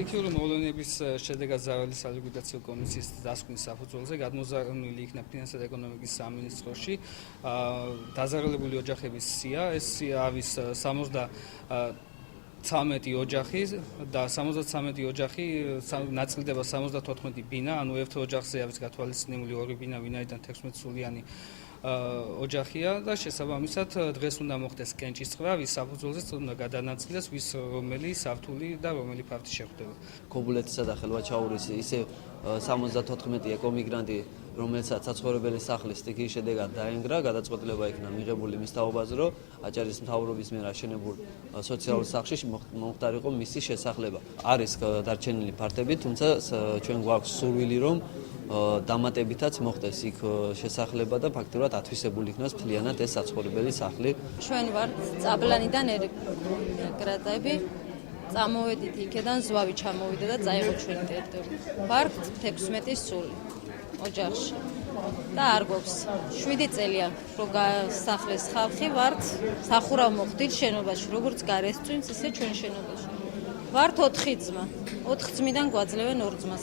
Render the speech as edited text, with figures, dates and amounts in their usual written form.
სტიქიური მოვლენების შედეგად ზავალი სალიკვიდაციო კომისიის დასკვნის საფუძველზე გადმოზარდნილი იქნა ფინანსთა და ეკონომიკის სამინისტროში დაზარალებული ოჯახების სია. ეს სია არის 73 ოჯახი და 73 ოჯახი ნაწილდება 74 ბინა, ანუ ერთ ოჯახზე არის გათვალისწინებული 2 ბინა, ვინაიდან 16 სულიანი ოჯახია და შესაბამისად დღეს უნდა მოხდეს კენჭისყრა, ვის საფუძველზეც უნდა გადანაწილდეს ვის რომელი სართული და რომელი ფართი შეხვდება. ქობულეთისა და ხელვაჩაურის ისე 74 ეკომიგრანტი, რომელსაც საცხოვრებელი სახლის სტიქიის შედეგად დაენგრა, გადაწყვეტილება იქნა მიღებული მის თაობაზე, რომ აჭარის მთავრობის მიერ აშენებულ სოციალურ სახლში მომხდარიყო მისი შესახლება. არის დარჩენილი ფართები, თუმცა ჩვენ გვაქვს სურვილი, რომ დამატებითაც მოხდეს იქ შესახლება და ფაქტობრივად ათვისებული იქნას მთლიანად ეს საცხოვრებელი სახლი. ჩვენ ვართ წაბლანიდან ემიგრანტები, წამოვედით იქედან ზვავი ჩამოვიდა და წაიღო ჩვენი ტერიტორია. ვართ 16 სული ოჯახში და არ გვაქვს 7 წელია რომ გასახლეს ხალხი, ვართ სახურავ მოხდით შენობაში, როგორც გარესწვინს, ისე ჩვენ შენობაში. ვართ 4 ძმა, 4 ძმიდან გვაძლევენ 2 ძმას.